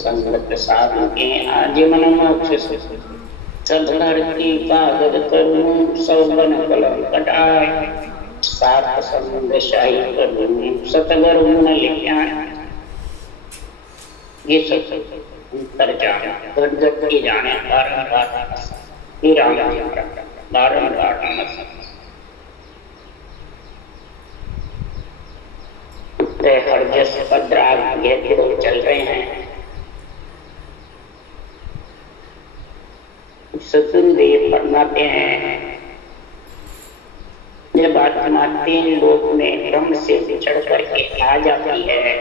संगत साधु के आजीवन मोक्ष सधरती कागज करूं सौवन कलम कटाए सात समुद्र शाही करूं सतगुरु मुन लिखा ये सब अंतर जाने गदगद की जाने बारंबार ही राम बारंबार हर जस पद्राग ये चल रहे हैं। सतुदेव फरमाते हैं जब आत्मा तीन लोक में ब्रह्म से बिछड़ करके आ जाती है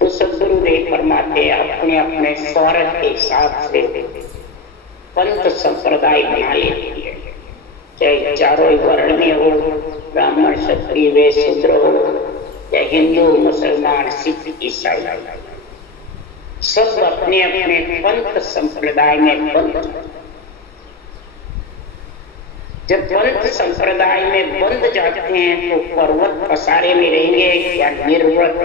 तो सतगुरुदेव फरमाते अपने अपने स्वार्थ के हिसाब से पंथ संप्रदाय बना लेती है, चाहे चारों वर्ण में हो, ब्राह्मण क्षत्रिय वैश्य शूद्र हो, या हिंदू मुसलमान सिख ईसाई, सब अपने अपने पंथ संप्रदाय में बंद। जब पंथ संप्रदाय में बंद जाते हैं तो पर्वत पसारे में रहेंगे या निर्व्रत।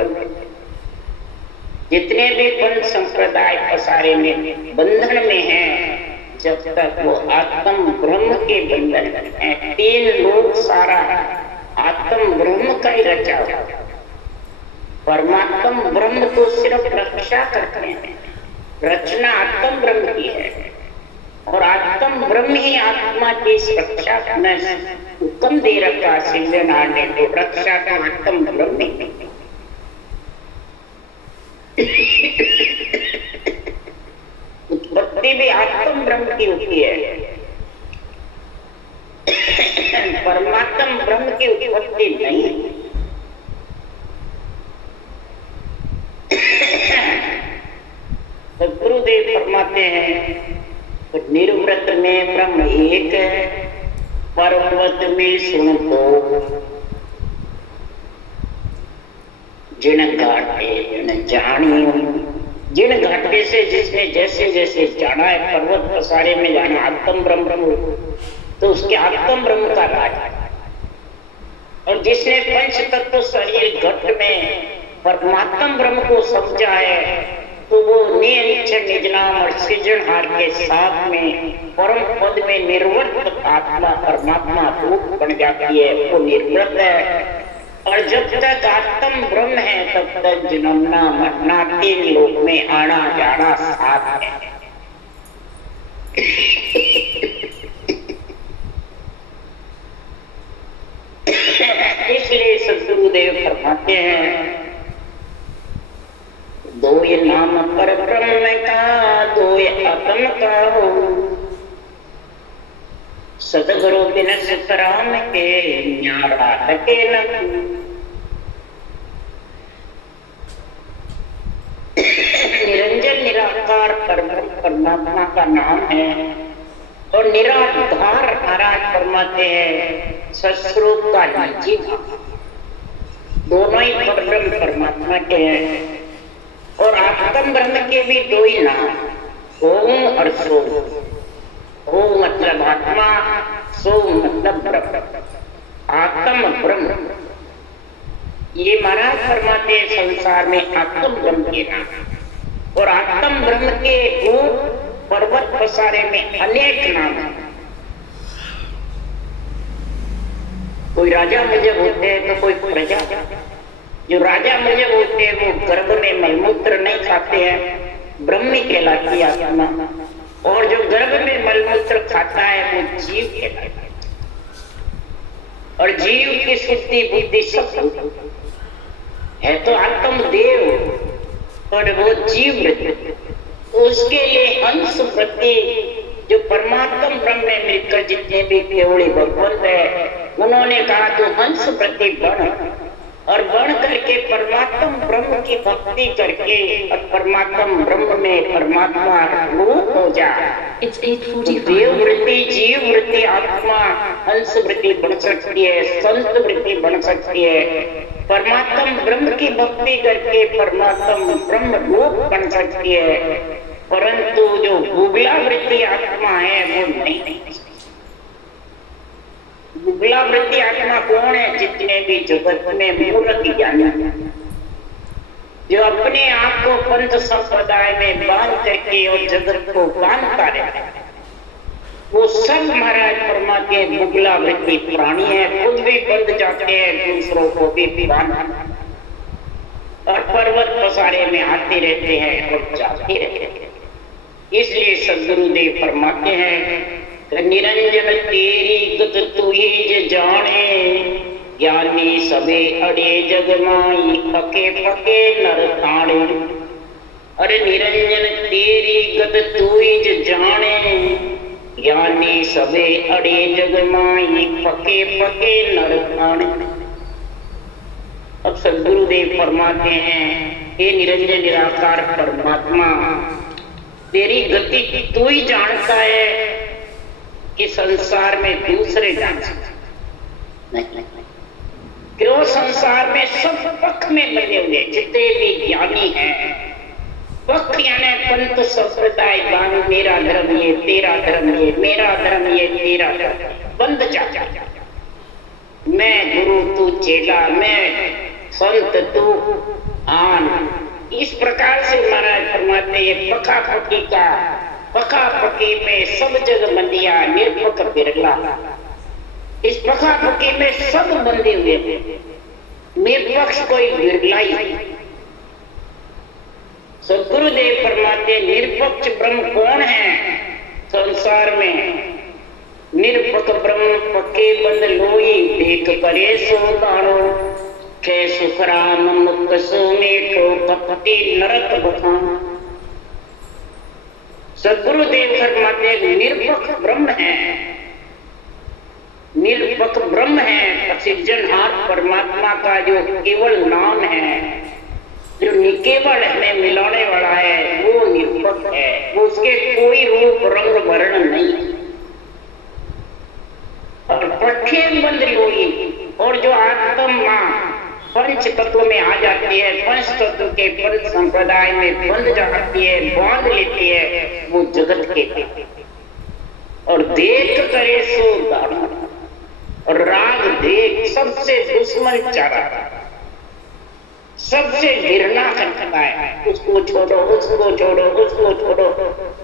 जितने भी पंथ संप्रदाय पसारे में बंधन में हैं, जब तक वो आत्म ब्रह्म के बंधन में हैं। तीन लोग सारा आत्म ब्रह्म का ही रचा हुआ, परमात्म ब्रह्म तो सिर्फ रक्षा करते हैं, रचना आत्म ब्रह्म की है और आत्म ब्रह्म ही आत्मा की रक्षा करने हुक्म दे रखा सृजनहार ने, तो रक्षा का आत्म ब्रह्म उत्पत्ति भी आत्म ब्रह्म की होती है, परमात्म ब्रह्म की उत्पत्ति नहीं। तो गुरुदेव फरमाते हैं तो निर्व्रत में ब्रह्म एक है, पर्वत में सुन तो जिन घाटे जिन जानी, जिन घाटे से जिसने जैसे जैसे जाना है, पर्वत पसारे में जाना आत्म ब्रह्म, तो उसके आत्म ब्रह्म का राज। और जिसने पंच तत्व शरीर घट में परमात्म ब्रह्म को समझा है, तो वो निरंतर निजनाम और सृजनहार के साथ में परम पद में निर्वर्त आत्मा परमात्मा रूप बन जाती है, वो निर्वृत है। और जब तक आत्म ब्रह्म है तब तक जन्मना मरना तीन लोक में आना जाना साथ है। इसलिए सतगुरुदेव फरमाते हैं दो ये नाम पर ब्रह्म का, दो ये आत्म का हो, सतगुरु बिन राम के न्यारा के न। निरंजन निराकार परमात्मा का नाम है और निराधार महाराज फरमाते हैं सस्वरूप का निजी नाम। दोनों ही परब्रह्म परमात्मा के हैं और आत्म ब्रह्म के भी दो ही नाम, ओम और सो। ओम मतलब आत्मा, सो मतलब ब्रह्म, आत्म ब्रह्म। ये महाराज फरमाते हैं संसार में आत्म ब्रह्म के नाम और आत्म ब्रह्म के पर्वत पसारे में अनेक नाम है। कोई राजा मुजब होते हैं तो कोई प्रजा। जो राजा मुजब होते हैं वो गर्भ में मलमूत्र नहीं खाते हैं, ब्रह्मी कहलाती है आत्मा, और जो गर्भ में मलमूत्र खाता है वो जीव कहलाता है। और जीव की शुद्धि बुद्धि सब है तो आत्म देव और वो जीव, उसके लिए अंश प्रति जो परमात्म ब्रह्म में मिलकर जितने भी केवड़ी भगवंत है, उन्होंने कहा तो अंश प्रति बढ़ और बढ़ करके परमात्म ब्रह्म की भक्ति करके और परमात्म ब्रह्म में परमात्मा रूप हो जा। देव वृत्ति, जीव वृत्ति, आत्मा अंश वृत्ति बन सकती है, संत वृत्ति बन सकती है। परमात्म ब्रह्म की भक्ति करके परमात्म ब्रह्म रूप बन सकती है, परंतु जो भूगला वृत्ति आत्मा है वो नहीं। गुगलावृत्ति आत्मा कौन है? जितने भी जगत में मूर्ख ज्ञानी, जो अपने आप को पंच संप्रदाय में बांध करके और जगत को बांधता रहता है, वो सब महाराज परमा के मुगलावृत्ति प्राणी है। खुद भी बंध जाते हैं, दूसरों को भी बांधते और पर्वत पसारे में आते रहते हैं और जाते रहते हैं। इसलिए सदगुरुदेव फरमाते हैं, निरंजन तेरी गत तू ही जाने, ज्ञानी सबे अड़े जगमाई, पके पके नर ताणे। अरे निरंजन तेरी गत तू ही जाने, ज्ञानी सबे अड़े जगमाई, पके पके नर ताणे। अब सदगुरुदेव फरमाते हैं, हे निरंजन निराकार परमात्मा, तेरी गति तू ही जानता है कि संसार में दूसरे जान सकते नहीं। क्यों? संसार में सब पक्ष में बने हुए जितने भी ज्ञानी हैं, पक्ष यानी पंथ संप्रदाय गान, मेरा धर्म ये, तेरा धर्म ये, मेरा धर्म ये, तेरा धर्म, बंद जा। मैं गुरु तू चेला, मैं संत तू आन। इस प्रकार से महाराज फरमाते हैं, पका पकी का पका पकी में सब जग मंदिया, निरपक बिरला। इस पका पकी में सब बंधे हुए, निरपक्ष कोई बिरला ही। सदगुरुदेव फरमाते, निरपक्ष ब्रह्म कौन है संसार में? निरपक ब्रह्म पक्के बंद लोई, देख करे सो दानो, खे सुखराम मुक्त सो मेठो, कपटी नरक बखान। सदगुरुदेव फरमाते, निरपक ब्रह्म है, निरपक ब्रह्म है, सृजनहार परमात्मा का जो केवल नाम है, जो निकेवल हमें मिलाने वाला है, वो निरपक है। वो उसके कोई रूप रंग वर्ण नहीं। और पक्के बंद लोई, और जो आत्मा पंच तत्व में आ जाती है, पंच तत्व के पंच संप्रदाय में बंध जाती है, बांध लेती है, वो जगत के। और देख करे सो दाना, और राग देख सबसे दुश्मन चारा, सबसे घृणा करता है। उसको छोड़ो, उसको छोड़ो, उसको छोड़ो,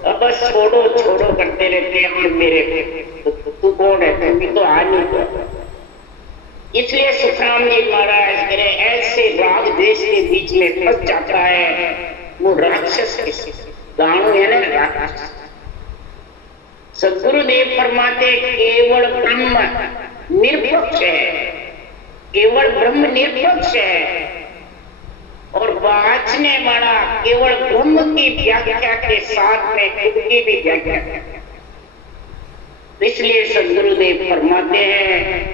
अब बस छोड़ो छोड़ो करते रहते हैं। मेरे तू कौन है? तू भी तो आ नहीं। इसलिए सुखराम जी महाराज करे, ऐसे राग देश के बीच में फंस जाता है, वो राक्षस दानव है ना, राक्षस। सदगुरुदेव फरमाते, केवल ब्रह्म निरपक्ष है, केवल ब्रह्म निरपक्ष है, और बाँचने वाला केवल ब्रह्म की व्याख्या के साथ में खुद की भी व्याख्या करता है। इसलिए सदगुरुदेव फरमाते हैं,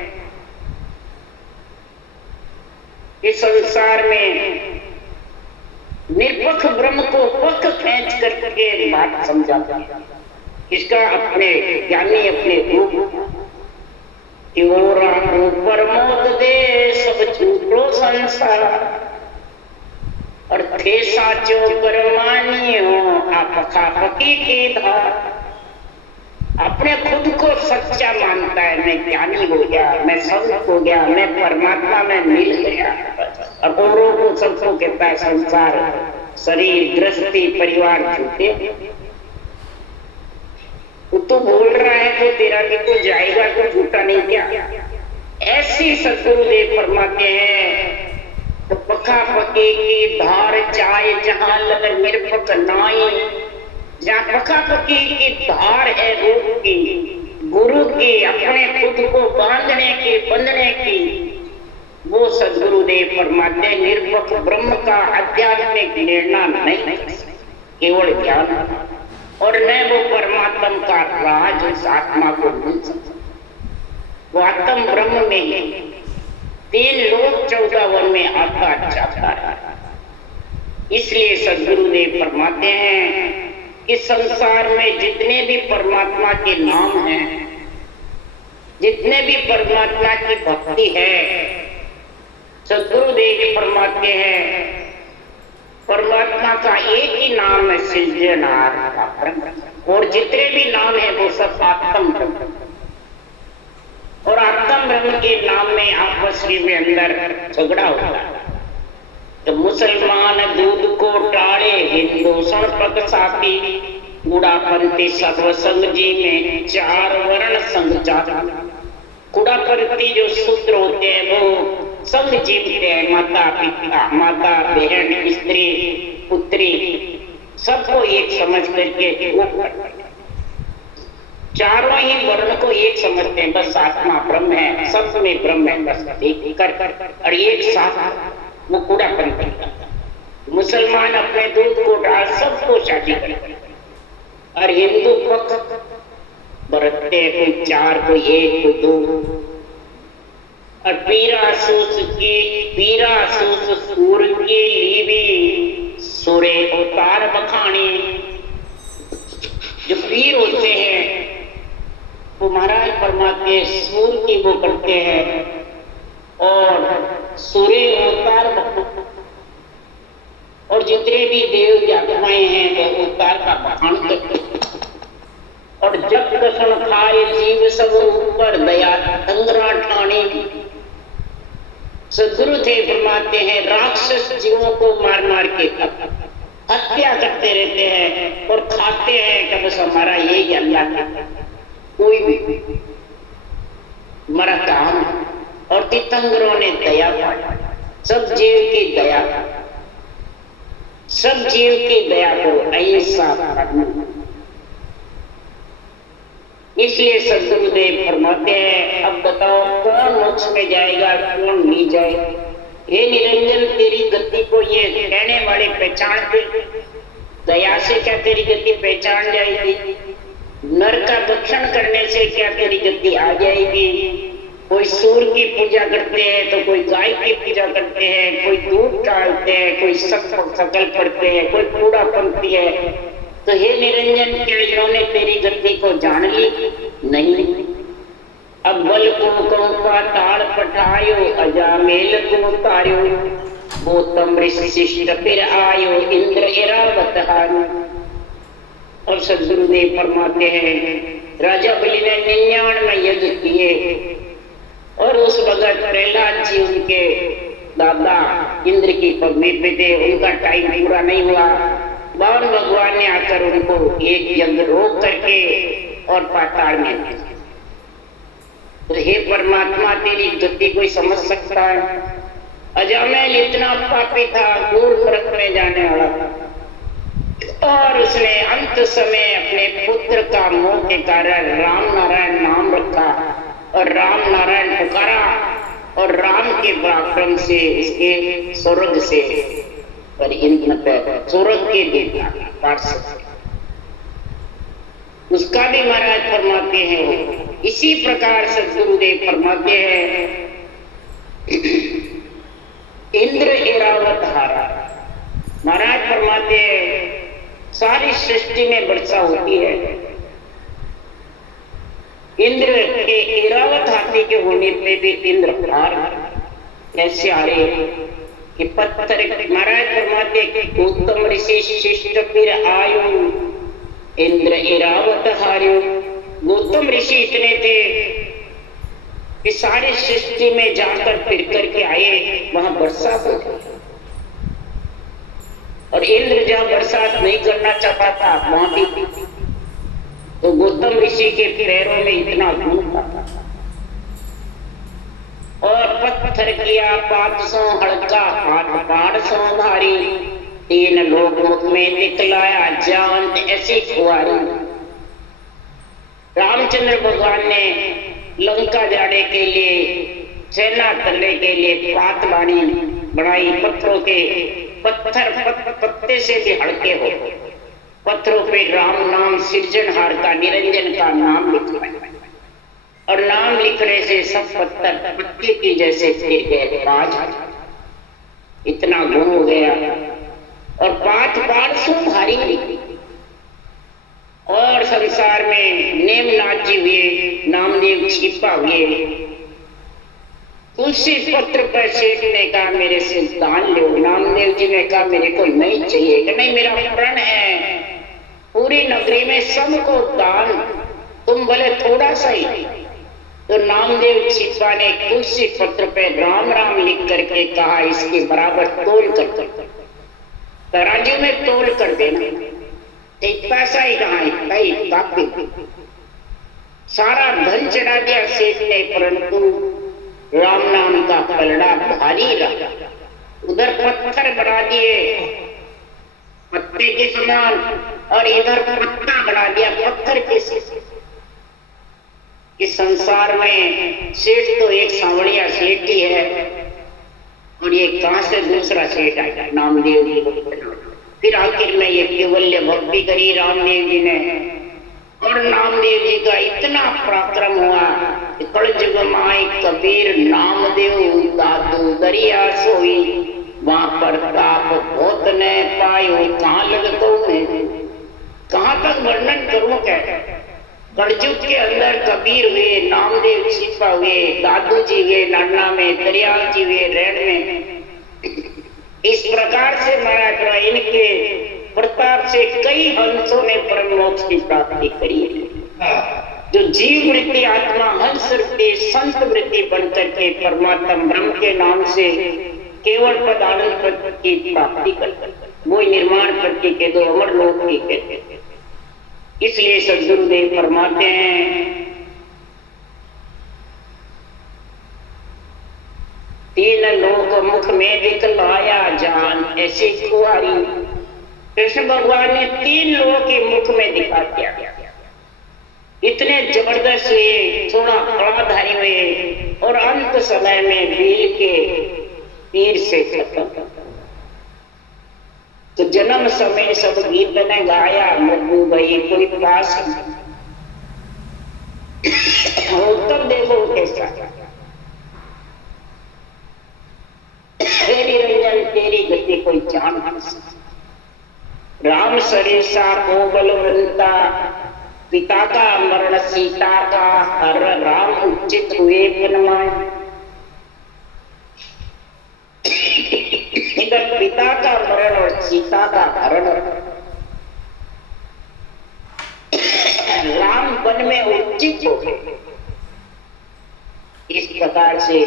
इस संसार में निरपक्ष ब्रह्म को पक खींच करके बात समझाता है। इसका अपने ज्ञानी अपने रूप परमोद दे सब छूटो संसार, और थे साचो परमानियो आप पका पकी की धार। अपने खुद को सच्चा मानता है, मैं ज्ञानी हो गया, मैं संत हो गया, मैं परमात्मा में मिल गया, और औरों को सबको कहता है संसार, शरीर, गृहस्थी, परिवार झूठे। तू बोल रहा है तो तेरा भी तो जाएगा, तो झूठा नहीं क्या? ऐसी सदगुरुदेव फरमाते हैं, तो पका पकी की धार चाय जहां लग निरपक नाई। जहाँ पका पकी की धार है रूप की, गुरु की, अपने खुद को बांधने की, बंधने की, वो सदगुरुदेव फरमाते हैं, निरपक ब्रह्म का आध्यात्मिक निर्णय नहीं, केवल ज्ञान, और न वो परमात्मा का राज उस आत्मा को मिल सकता। वो आत्म ब्रह्म में ही 3 लोक 14 वन में आता जाता है। इसलिए सदगुरुदेव फरमाते हैं कि संसार में जितने भी परमात्मा के नाम हैं, जितने भी परमात्मा की भक्ति है, सदगुरुदेव फरमाते हैं, परमात्मा का एक ही नाम है, सृजनहार का ब्रह्म, और जितने भी नाम है वो सब आत्म ब्रह्म। और आत्म ब्रह्म के नाम में आपस में अंदर झगड़ा होता है। तो मुसलमान दूध को टाड़े, हिंदू सण पग सापी, कूड़ापंथी सर्वसंग जी में चार वर्ण संग जाता। कूड़ापंथी जो शूद्र होते हैं वो संग जीवते हैं, माता पिता, माता बहन, स्त्री पुत्री सबको एक समझ करके वो चारों ही वर्ण को एक समझते हैं। बस आत्मा ब्रह्म है, सब में ब्रह्म है, बस एक कर और एक साथ वो कूड़ापंथी। मुसलमान अपने दूध को डाल सबको शादी करते और हिंदू पक्ष बरतते, कोई चार, कोई एक, कोई दो। और पीरा सूस सूर की लीवी, सुरे अवतार बखानी। जो पीर होते हैं वो महाराज परमात्मा सूर की वो करते हैं और सूर्य अवतार बखानी। और जितने भी देव आत्माएं हैं वो अवतार का बखान करते हैं। और जब कसम खाए जीव सब ऊपर दया तंगरा ठाणे। सदगुरुदेव फरमाते हैं राक्षस जीवों को मार मार के हत्या करते रहते हैं और खाते हैं कि बस हमारा यही अल्लाह का कोई भी मरा काम। और तीर्थंकरों ने दया पाई, सब जीव की दया, सब जीव की दया को अहिंसा करना। इसलिए सदगुरुदेव फरमाते हैं अब बताओ कौन मोक्ष में जाएगा, कौन नहीं जाएगा। हे निरंजन तेरी गति को ये कहने वाले पहचानते, दया से क्या तेरी गति पहचान जाएगी? नर का भक्षण करने से क्या तेरी गति आ जाएगी? कोई सूर की पूजा करते हैं तो कोई गाय की पूजा करते हैं, कोई दूध डालते हैं, कोई सकल पढ़ते हैं, कोई कूड़ा पंथी है। तो हे निरंजन क्या इन्होंने तेरी गति को जान ली? नहीं। अब बल को ताड़ पठायो, अजामेल को तार्यो, गौतम ऋषिष्ट फिर आयो, इंद्र एरावत हारो। और सदगुरुदेव फरमाते हैं राजा बलि ने 99 यज्ञ किए और उस वक्त प्रहलाद जी उनके दादा इंद्र की पदवी पे थे, उनका टाइम पूरा नहीं हुआ। बावन भगवान ने आकर उनको एक यज्ञ रोक करके और पाताल में भेजा। तो हे परमात्मा तेरी गति कोई समझ सकता है? अजामेल इतना पापी था, दूर नरक में जाने वाला था और उसने अंत समय अपने पुत्र का मोह के कारण राम नारायण नाम रखा और राम नारायण पुकारा और राम के पराक्रम से इसके स्वर्ग से पर स्वर्ग के देवता पार्षद उसका भी महाराज फरमाते हैं। इसी प्रकार सदगुरुदेव फरमाते हैं इंद्र एरावत हारा। महाराज फरमाते हैं सारी सृष्टि में वर्षा होती है, इंद्र के एरावत हाथी के होने पे भी इंद्र हार कैसे हारे कि पत्थर। महाराज फरमाते कि गौतम ऋषि शिष्ट फिर आयो, इंद्र एरावत हार्यो। गौतम ऋषि इतने थे कि सारी सृष्टि में जाकर फिर करके आए, वहां बरसात हो गई और इंद्र जहां बरसात नहीं करना चाहता था वहां भी तो गौतम ऋषि के पैरों में इतना गुण था और पत्थर किया पात सो हड़का, हाथ पाड़ सो भारी, 3 लोग मुख में निकलाया जान ऐसी खुआरी। रामचंद्र भगवान ने लंका जाने के लिए, सेना करने के लिए पात बाणी बनाई, पत्थरों के पत्ते से भी हड़के हो, पत्थरों पे राम नाम सृजनहार का निरंजन का नाम लिखवाया और नाम लिखने से सब पत्थर पत्ते की जैसे फिर गए, राज इतना गुण हो गया। और 5 बार सो भारी और संसार में नेमनाथ जी हुए, नामदेव छिपा हुए। तुलसी पत्र पर सेठ ने कहा मेरे से दान लो, नामदेव जी ने कहा मेरे को नहीं चाहिए, कि नहीं मेरा प्रण है पूरी नगरी में सबको दान, तुम भले थोड़ा सा ही तो नामदेव छिपा ने तुलसी पत्र पे राम राम लिख करके कहा, इसके बराबर तोल कर तराजू में तोल कर देना। एक पैसा ही कहा, इतना ही काफी। सारा धन चढ़ा दिया सेठ ने, परंतु राम नाम का पलड़ा भारी रहा। उधर पत्थर बना दिए पत्ते के समान, और इधर पत्ता बना दिया पत्थर के समान। इस संसार में सेठ तो एक सांवड़िया सेठ ही है, और ये कहां से दूसरा सेठ आएगा? नामदेव जी को। फिर आखिर में ये केवल्य भक्ति करी रामदेव जी ने, और नामदेव जी का इतना पराक्रम हुआ, कलयुग माई कबीर नामदेव दादू दरिया सोई, वहां पर ताप बहुत ने पायो, कहां लगतो मैं, कहां तक वर्णन करूं? क्या कलयुग के अंदर कबीर हुए, नामदेव छिपा हुए, दादू जी हुए नाना में, दरियाल जी हुए रेण में। इस प्रकार से महाराज इनके प्रताप से कई हंसों ने परम मोक्ष की प्राप्ति करी है। जो जीव वृत्ति आत्मा हंस वृत्ति संत वृत्ति बनकर के परमात्मा ब्रह्म के नाम से केवल पद आनंद पद की प्राप्ति करते, वो निर्माण पद के दो अमर लोक की कहते हैं। इसलिए सदगुरुदेव फरमाते हैं, तीन लोक मुख में दिखलाया जान ऐसी कुआरी। कृष्ण भगवान ने तीन लोगों के मुख में दिखा दिया। इतने जबरदस्त हुए, थोड़ा कड़ाधारी हुए, और अंत समय में भील के तीर से खत्म। तो जन्म समय सब गीत ने गाया, मधु भई कोई पास तब देखो कैसा। तेरी रंजन तेरी गति कोई जान न सके। राम सरेसा को बलवंता, पिता का मरण सीता का हर, राम उचित हुए बनवाए। इधर पिता का मरण और सीता का हरण, राम वन में उचित हो गए। इस प्रकार से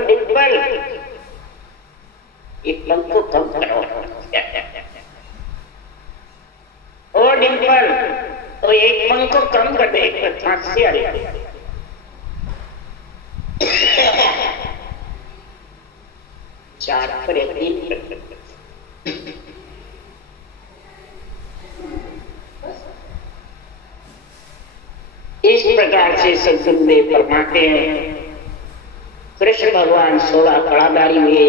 डिम्पल एक पंख को कम करो। ओ डिम्पल, तो एक पंख को कम कर दे, एक फांसी आ रही। चार पर तीन। इस प्रकार से सदगुरुदेव फरमाते हैं, कृष्ण भगवान 16 कड़ाधारी हुए,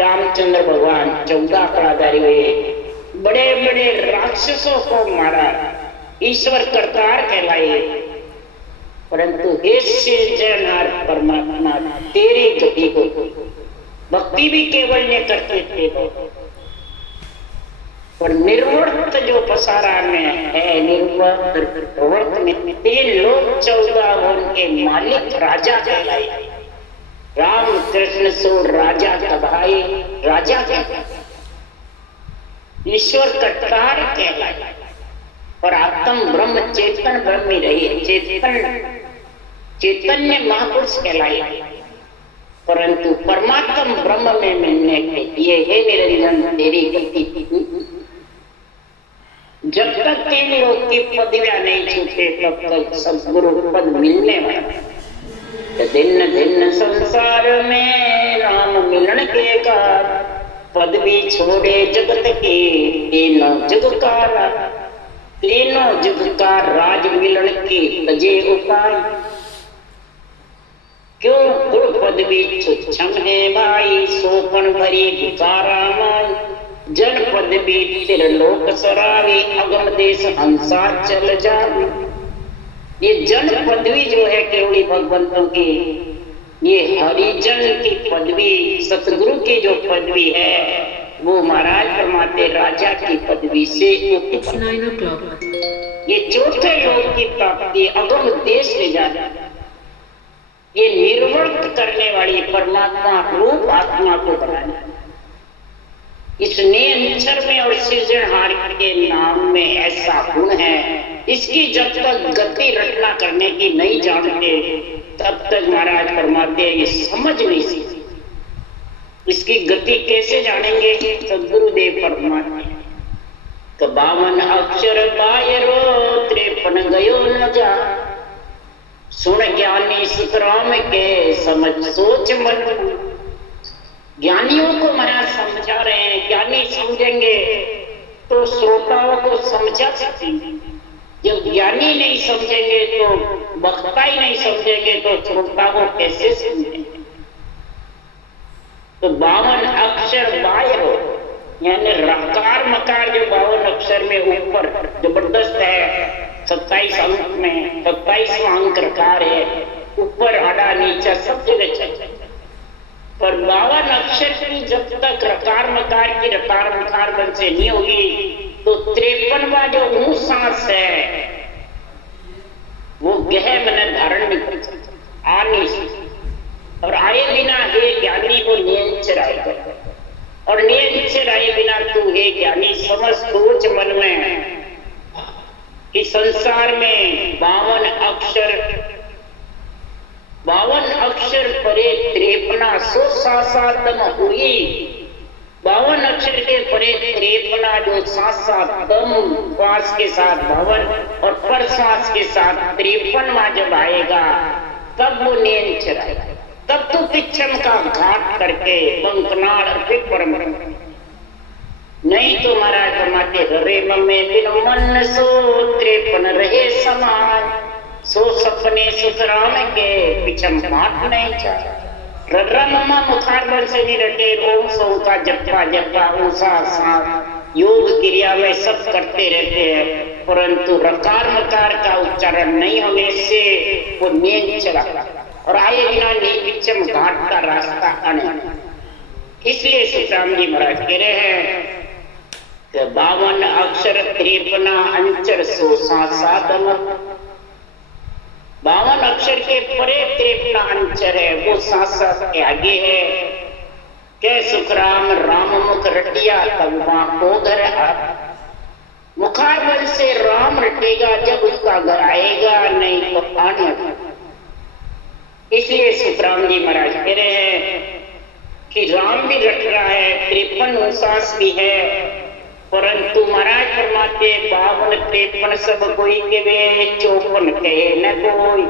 रामचंद्र भगवान 14 कड़ाधारी हुए, बड़े बड़े राक्षसों को मारा, ईश्वर करतार कहलाए। परंतु हे जनहार परमात्मा, तेरी गति को भक्ति भी केवल ने करते थे, और निर्वर्त जो पसारा में है, निर्वर्त में 3 लोक 14 उनके मालिक राजा कहलाए। राम कृष्ण सो राजा कहाए, राजा कहलाए, ईश्वर करतार कहलाए, और आत्म ब्रह्म चेतन ब्रह्म ही रही, चैतन्य महापुरुष कहलाए। परंतु परमात्म ब्रह्म में मिलने के लिए हे निरंजन तेरी गति, जब तक 3 लोक की पदवियां नहीं छूटे तब तक सदगुरु पद मिलने वाला। दिन दिन संसार में राम मिलन के कार, पदवी छोड़े जगत के तीनों जग का राज मिलन के तजे उपाय। क्यों गुरु पदवी तुच्छम है भाई, सोपन भरी भिकारा माई। जन पदवी त्रिलोक सरावे, अगम देश हंसा चल जावे। ये जन पदवी जो है केवली भगवंतों की, ये हरिजन की पदवी, सतगुरु की जो पदवी है, वो महाराज फरमाते राजा की पदवी से 9 o'clock। ये चौथे लोक की प्राप्ति अगम देश ले जाना, ये निर्वर्त करने वाली परमात्मा रूप आत्मा को बनाना। इस निरंतर में और सृजनहार के नाम में ऐसा गुण है, इसकी जब तक गति रचना करने की नहीं जानते तब तक महाराज फरमाते हैं ये समझ नहीं सकते। इसकी गति कैसे जानेंगे? तो गुरुदेव फरमाते हैं तो 52 अक्षर बायरो 53 गयो न जा, सुन ज्ञानी सुतराम के समझ सोच मन। ज्ञानियों को महाराज समझा रहे हैं, ज्ञानी समझेंगे तो श्रोताओं को समझा सकेंगे, जब ज्ञानी नहीं समझेंगे तो वक्ता ही नहीं समझेंगे तो श्रोता को कैसे समझेंगे? तो 52 अक्षर बाहर हो, यानी रकार मकार जो 52 अक्षर में ऊपर जबरदस्त है, 27 अंक में 27वां अंक रकार है, ऊपर हड़ा नीचा सब जगह चल। पर 52 अक्षर की जब तक रकार मकार की रकार मकार बन से नहीं होगी तो 53वां जो ऊं सांस है वो गह मन धारण नहीं कर सकता, आ नहीं सकता। और आए बिना हे ज्ञानी वो नियंचर आएगा, और नियंचर आए बिना तू हे ज्ञानी समझ सोच मन में कि संसार में 52 अक्षर परे 53 सासातम हुई। 52 अक्षर के परे 53 जो सासातम श्वास के साथ 52 और पर श्वास के साथ 53वां जब आएगा तब वो नियंचर आएगा, तब तो पिछम का घाट करके बंकनाड़ अर्पित परम। नहीं तो महाराज फरमाते रे मम्मे बिन मन सो 53 रहे समान, सो सपने सुखराम के पिछम घाट नहीं जा। रम्मा मुखार बल से नहीं रटे, ओम सो का जपा जपा ऊषा सांस योग क्रिया में सब करते रहते हैं, परंतु रकार मकार का उच्चारण नहीं होने से वो नींद चला और आए बिना विचम घाट का रास्ता अने। इसलिए सुखराम जी महाराज कह रहे हैं कि 52 अक्षर 53 अंचर सो सातम। 52 अक्षर के परे 53 अंचर है, वो सात के आगे है। के सुखराम राम मुख रटिया तब वहां घर मुखार बल से राम रटेगा जब उसका घर आएगा, नहीं तो आने। इसलिए सुखराम जी महाराज कह रहे हैं कि राम भी रट रहा है, 53 सांस भी है, परंतु महाराज फरमाते 52 53 सब कोई के वे 54 कहे न कोई,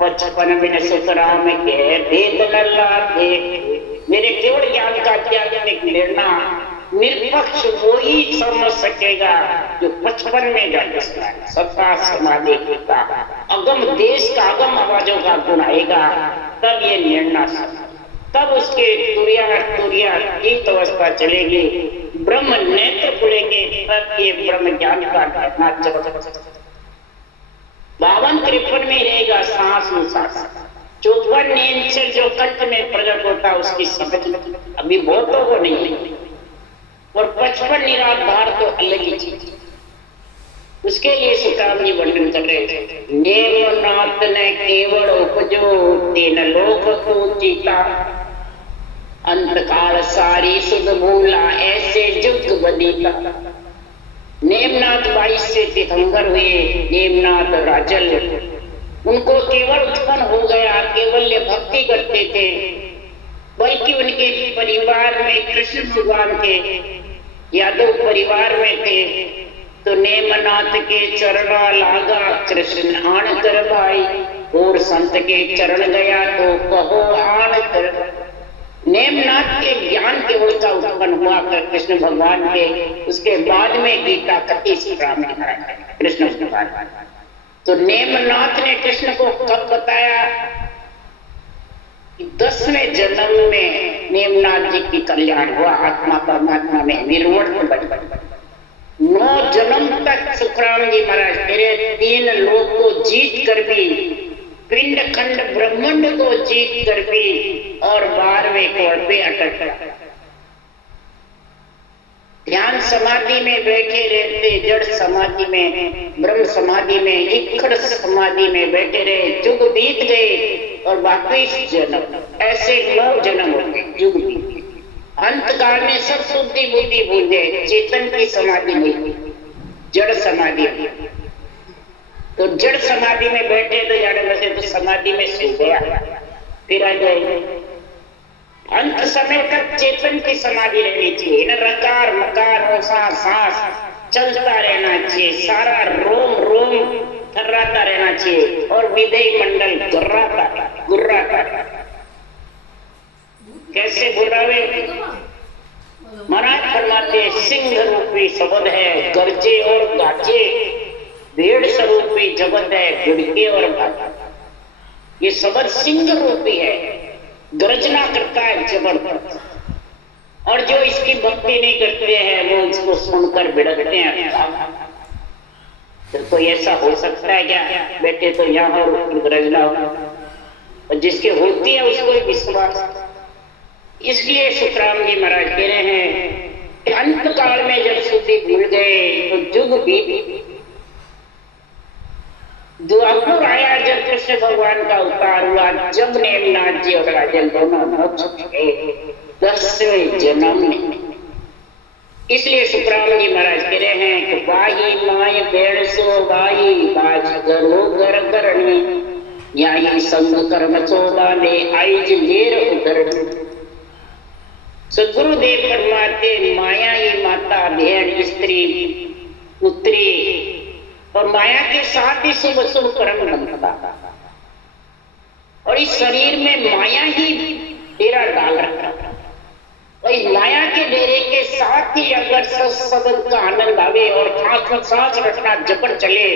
55 बिन सुखराम के भेद लल्ला देख। मेरे केवल ज्ञान का आध्यात्मिक निर्णय निरपक्ष वो ही समझ सकेगा जो 55 में जाकर सत्ता समाधि का अगम देश का अगम आवाजों का गुण आएगा, तब ये निर्णय, तब उसके तुरिया गीत अवस्था चलेगी, ब्रह्म नेत्र खुलेंगे, तब ये ब्रह्म ज्ञान का घटना चल। 52-53 में रहेगा सांस अनुसार, 54 नेंचर जो कंठ में प्रकट होता है उसकी समझ अभी बहुतों को नहीं है, और 55 निराधार तो अलग ही चीज। उसके लिए सुखराम जी वर्णन कर रहे थे, नेम नाथ ने केवल उपजो तीन लोक को जीता, अंतकाल सारी सुध भूला ऐसे जुग बदीता। नेमनाथ 22 से तीर्थंकर हुए, नेमनाथ राजल, उनको केवल उत्पन्न हो गया, केवल भक्ति करते थे, बल्कि उनके परिवार में कृष्ण भगवान के यादव परिवार में थे। तो नेमनाथ के चरणा लागा कृष्ण आन कर भाई, और संत के चरण गया तो कहो आन कर। नेमनाथ के ज्ञान केवल का उत्पन्न हुआ कर कृष्ण भगवान के, उसके बाद में गीता कथी सुखराम ने महाराज कृष्ण भगवान। तो नेमनाथ ने कृष्ण को कब बताया? 10वें जन्म में नेमनाथ जी की कल्याण हुआ, आत्मा परमात्मा में निर्वण बन। 9 जन्म तक सुखराम जी महाराज मेरे 3 लोक को जीत कर भी, पिंड खंड ब्रह्मांड को जीत कर भी, और 12वें कोण पे अटक ध्यान समाधि में बैठे रहते, जड़ समाधि में, ब्रह्म समाधि में, इखड़ समाधि में बैठे रहे, जुग बीत गए और 22 जन्म, ऐसे 9 जन्म हो गए, जुग बीत गए। अंत काल में सब शुद्धि बुद्धि भूल गए, चेतन की समाधि नहीं, जड़ समाधि। तो जड़ समाधि में बैठे तो जाने बसे तो समाधि में सो गया, फिर आ जाएंगे। अंत समय तक चेतन की समाधि रहनी चाहिए न, रकार मकार होसा सांस चलता रहना चाहिए, सारा रोम रोम थर्राता रहना चाहिए और विधेय मंडल गुर्राता। कैसे बुलावे? महाराज फरमाते सिंह रूपी शब्द है गरजे और गाजे, भेड़ स्वरूपी जगत है भिड़के और भागा। ये शब्द सिंह रूपी है, गर्जना करता है जबरदस्त, और जो इसकी भक्ति नहीं करते हैं वो इसको सुनकर भिड़कते हैं। तो कोई ऐसा हो सकता है क्या? बैठे तो यहाँ और गर्जना हो, और जिसकी होती है उसको ही विश्वास। इसलिए सुखराम जी महाराज कह रहे हैं कि अंत काल में जब शुद्धि भूल गए तो जुग बीत। द्वापर आया जब कृष्ण भगवान का अवतार हुआ, जब नेमनाथ जी और राजन दोनों मोक्ष गए 10वें जन्म में। इसलिए सुखराम जी महाराज कह रहे हैं कि बाही माय बेड़ सो बाई बाज गरो गर करणी, याई संग कर्म सो बाले आइज लेर उधरणी। सदगुरुदेव फरमाते माया ही माता भेड़ स्त्री पुत्री, और माया के साथ ही शुभ शुभ कर्म बनता, और इस शरीर में माया ही डेरा डाल रखा। और इस माया के डेरे के साथ ही अगर सत्संग का आनंद आवे और सांस रखना जबर चले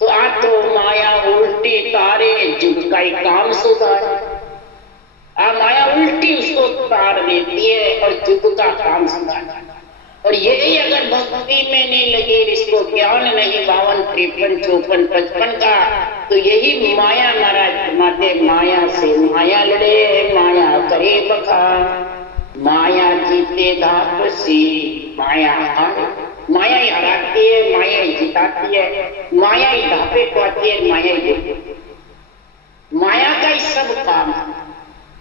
तो आज तो माया उल्टी तारे जिसका काम सुधारे। माया उल्टी उसको तार देती है और जुग का काम सुधार। और यही अगर भक्ति में नहीं लगे, इसको ज्ञान नहीं 52, 53, 54, 55 का, तो यही माया महाराज फरमाते माया से माया लड़े माया करे बखान, माया जीते धापसी माया माया ही हराती है, माया ही जिताती है, माया ही धापे पाती है, माया ही जीती। माया का ही सब काम।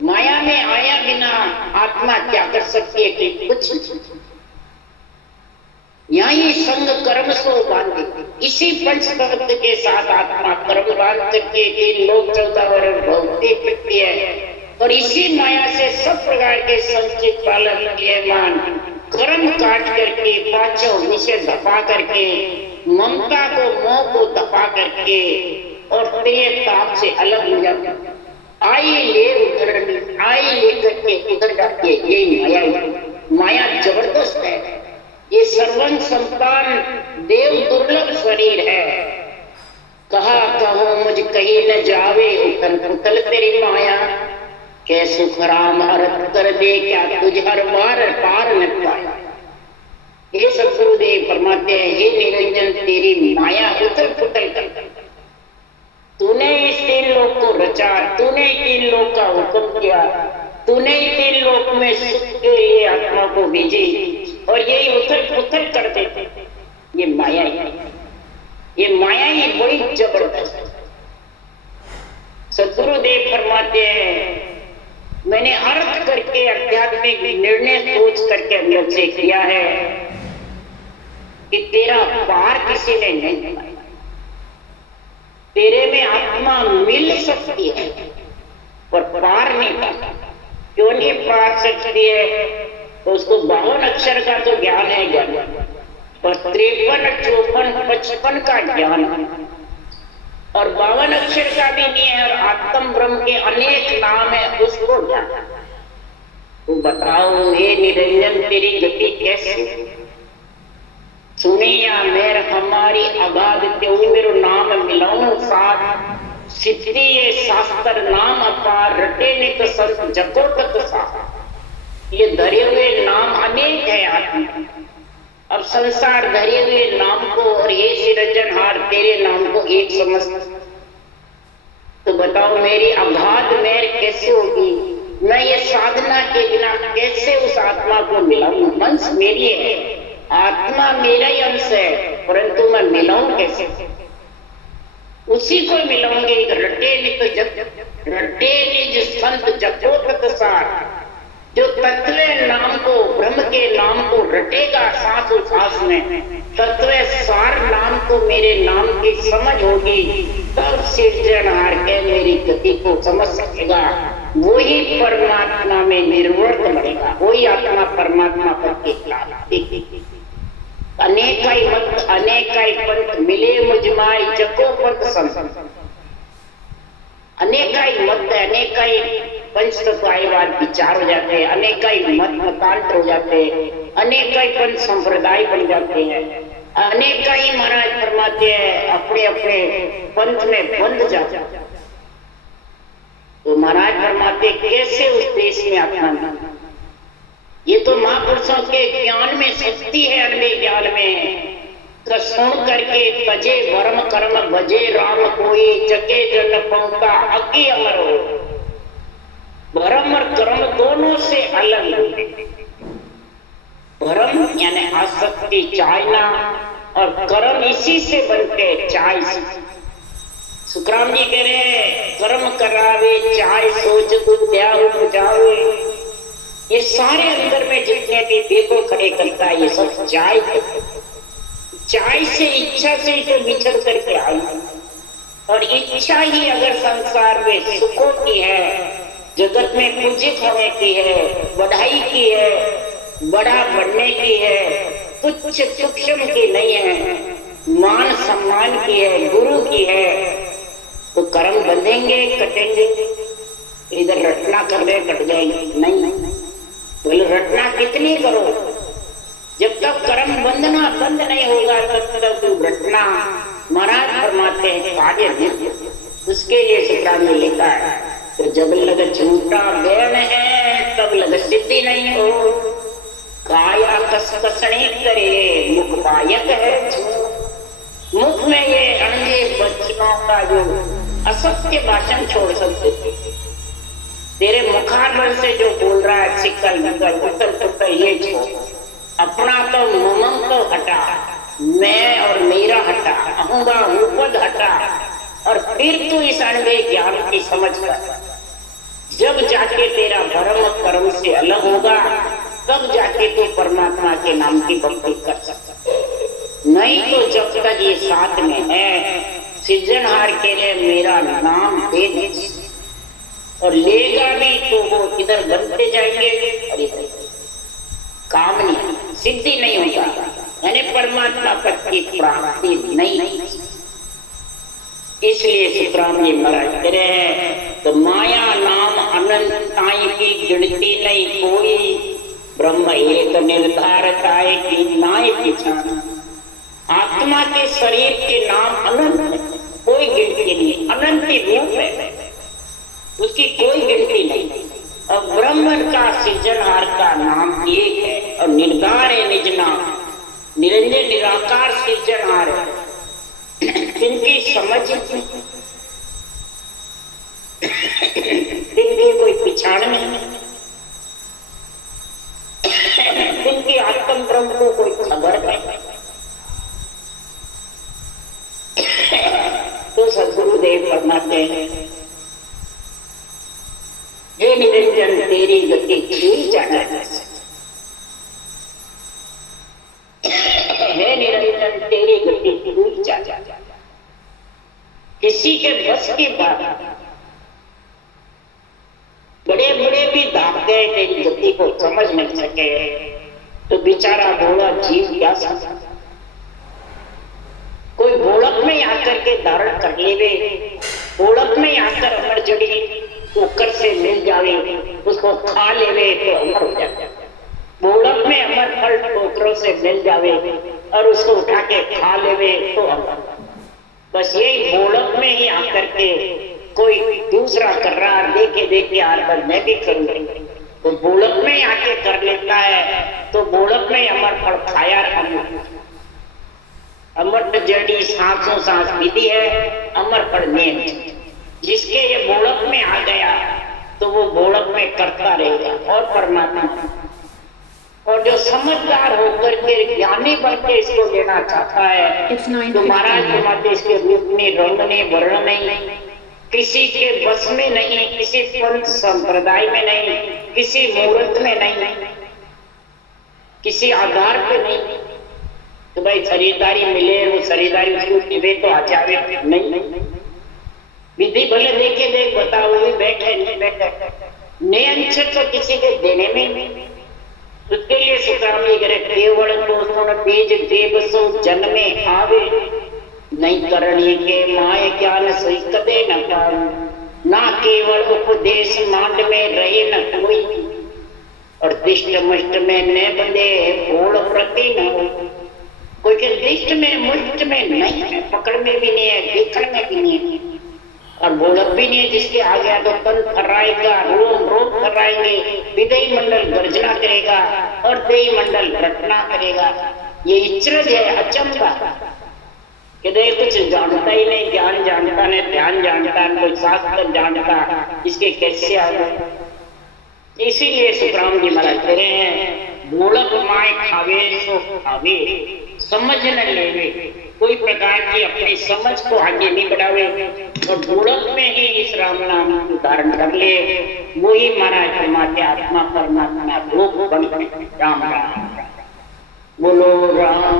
माया में आया बिना आत्मा क्या कर सकती है कि कुछ। यही संग कर्म सो बांधे, इसी पंचतत्व के साथ आत्मा कर्म बांध करके 3 लोक 14 वर्ष भोगती फिरती है, और इसी माया से सब प्रकार के संचित पालन क्रियमान कर्म काट करके पांचों विषय दबा करके ममता को मोह को दबा करके और प्रिय ताप से अलग हो जाता, आई ले उधर आई लेकर के उधर जाती है। यही माया, माया जबरदस्त है। ये सर्वं संतान देव दुर्लभ शरीर है। कहा कहो मुझ कहीं न जावे उथल पुथल तेरी माया, के सुख राम हरत कर दे क्या तुझ हर बार पार न पाया। ये सदगुरुदेव फरमाते हैं हे निरंजन तेरी माया उथल पुथल कर, तूने इस 3 लोक को रचा, तूने 3 लोक का हुक्म किया, तूने 3 लोक में सुख के लिए आत्मा को भेजी, और यही उथल पुथल कर देते। ये माया ही, ये माया ही बड़ी जबरदस्त है। सदगुरुदेव फरमाते हैं मैंने अर्थ करके आध्यात्मिक निर्णय सोच करके अंदर से किया है कि तेरा पार किसी ने नहीं पाया। तेरे में आत्मा मिल सकती है पर पार नहीं पाता। क्यों नहीं पार सकती है? तो उसको 52 अक्षर का तो ज्ञान है ज्ञान, पर 53, 54, 55 का ज्ञान है, और 52 अक्षर का भी नहीं है, और आत्म ब्रह्म के अनेक नाम है उसको ज्ञान। तो बताओ हे निरंजन तेरी गति कैसे? सुनिया मेर हमारी अगाध क्यों मेरो नाम मिलाऊं साथ, सिद्धि ये शास्त्र नाम अपार रटे नित संत जगो तक साथ। ये धरे हुए नाम अनेक है आत्मा। अब संसार धरे हुए नाम को और ये सृजनहार तेरे नाम को एक समझ, तो बताओ मेरी अगाध मेर कैसे होगी? मैं ये साधना के बिना कैसे उस आत्मा को मिलाऊं? वंश मेरी है, आत्मा मेरा ही अंश है, परंतु मैं मिलाऊं कैसे? उसी को मिलाऊंगे रटे नित रटे निज संत जगो तक साथ। जो तत्व नाम को, ब्रह्म के नाम को रटेगा सांस सांस में, तत्व सार नाम को मेरे नाम की समझ होगी, तब सृजनहार के मेरी गति को समझ सकेगा। वही परमात्मा में निर्वर्त बनेगा, वही आत्मा परमात्मा पर के अनेकाई मत अनेकाई पंथ मिले मुझमाई जको पंथ संत। अनेकाई मत अनेकाई पंचतत्ववाद विचार हो जाते हैं, अनेकाई मत मतांतर हो जाते हैं, अनेकाई पंथ संप्रदाय बन जाते हैं, अनेकाई महाराज फरमाते हैं अपने अपने पंथ में बंध जाते हैं। तो महाराज फरमाते कैसे उस देश में आत्मा, ये तो महापुरुषों के ज्ञान में शक्ति है, अनबे ज्ञान में तो सुन करके तजे वर्म कर्म भजे राम कोई जगे जन पहुंचा अति अमर हो। भरम और कर्म दोनों से अलग होते। भरम यानी आसक्ति चाहना, और कर्म इसी से बनते चाय से। सुखराम जी कह रहे हैं कर्म करावे चाय सोच बुद्धिया उपजावे। ये सारे अंदर में जितने भी देखो खड़े करता है ये सब चाय चाय से, इच्छा से ही तो विचर करके आई, और इच्छा ही अगर संसार में सुखों की है, जगत में पूजित होने की है, बढ़ाई की है, बड़ा बनने की है, तुच्छ सूक्ष्म की नहीं है, मान सम्मान की है, गुरु की है, तो कर्म बंधेंगे कटेंगे। इधर रटना कर ले कट जाएगी, नहीं बोले रटना कितनी करो, जब तक कर्म बंधना बंद नहीं होगा तब तक रटना महाराज फरमाते हैं कार्य नहीं। उसके लिए सुखराम ने लिखा है तो जब लग झूठा ज्ञान है तब लग सिद्धि नहीं हो। काया कसकसने करे मुख पायक है, मुख में ये अणगे बच्चों का जो असत्य भाषण छोड़ सकते थे, तेरे मुखारबल से जो बोल रहा है सिक्कल विकल उत्तर पुत्तर ये छोड़, अपना तो ममम तो हटा, मैं और मेरा हटा, अहूंगा उपद हटा, और फिर तू इस अणवे ज्ञान की समझ कर, जब जाके तेरा भरम कर्म से अलग होगा तब जाके तू परमात्मा के नाम की भक्ति कर सकता। नहीं तो जब तक ये साथ में है, सृजनहार के लिए मेरा नाम दे दे, और लेगा भी तो वो इधर बनते जाएंगे और इधर काम नहीं, सिद्धि नहीं होगा, यानी परमात्मा पद की प्राप्ति नहीं। इसलिए सुखराम जी महाराज कह रहे हैं तो माया नाम अनंताई की गिनती नहीं कोई, ब्रह्म एक निर्धारित आए की नाय पिछाना। आत्मा के शरीर के नाम अनंत है, कोई गिनती नहीं, अनंत रूप है, उसकी कोई गिनती नहीं। और ब्रह्मन का सृजनहार का नाम एक है, और निर्धार है निज नाम, निरंजन निराकार सृजनहार है। जिनकी समझ जिनकी कोई पिछाड़ नहीं, जिनकी आत्म ब्रह्म को कोई खबर नहीं, तो सद्गुरुदेव फरमाते हैं हे निरंजन तेरी गति ही जाना जा सकती, हे निरंजन तेरी गति ही जाना, किसी के बस की बात। बड़े बड़े भी दागते तेरी गति को समझ नहीं सके तो बेचारा भोला जीव क्या सकता। कोई भोलक में आकर के धारण कर लेवे, भोलक में आकर अमर जड़ी ओकर से मिल जावे, उसको खा लेवे तो अमर हो जाता। भोलक में अमर फल ठोकरों से मिल जावे और उसको उठा के खा लेवे तो अमर। बस यही भोलक में ही आकर के कोई दूसरा कर रहा, देखे देखे यार पर मैं भी करूंगी, तो भोलक में आके कर लेता है, तो भोलक में अमर फल खाया अमर जड़ी सांसों सांस विधि है, अमर फल नींद। जिसके ये भोलक में आ गया तो वो भोलक में करता रहेगा और परमात्मा। और जो समझदार होकर के ज्ञानी बन के इसको लेना चाहता है तो महाराज फरमाते इसके रूप में रंग नहीं, वर्ण नहीं, किसी के बस में नहीं, किसी किसी पंथ संप्रदाय में नहीं, किसी मुहूर्त में नहीं, किसी आधार पे नहीं तो भाई खरीदारी मिले, वो खरीदारी उसको निभे तो आचार्य नहीं। विधि भले देखे देख बताओ भी बैठे नहीं बैठे, नियंच तो किसी के देने में नहीं। उसके लिए सुखराम जी करे केवल तो सुन बीज देव सो जन्मे आवे, नहीं करणी के माय ज्ञान सोई कदे न पावे, ना केवल उपदेश मांड में रहे न कोई, और दिष्ट मुष्ट में न बंधे भोल प्रति न हो। कोई के दिष्ट में मुष्ट में नहीं है, पकड़ में भी नहीं है, देखने में भी नहीं है, और भोलक भी नहीं है। जिसके आ गया तो तन थर्राएगा, रोम रोम थर्राएंगे, विदयी मंडल गर्जना करेगा और देई मंडल रटना करेगा। ये इचरज है, अचंबा कि देख कुछ जानता ही नहीं, ज्ञान जानता नहीं, ध्यान जानता नहीं, कोई शास्त्र जानता, इसके कैसे आ गए। इसीलिए सुखराम जी महाराज कह रहे हैं भोलक माय खावे सो खावे, समझ न लेवे, कोई प्रकार की अपनी समझ को आगे नहीं बढ़ावे और भोलक में ही इस राम नाम धारण कर ले, वही महाराज परमात्मा आत्मा परमात्मा रूप बन राम राम बोलो राम।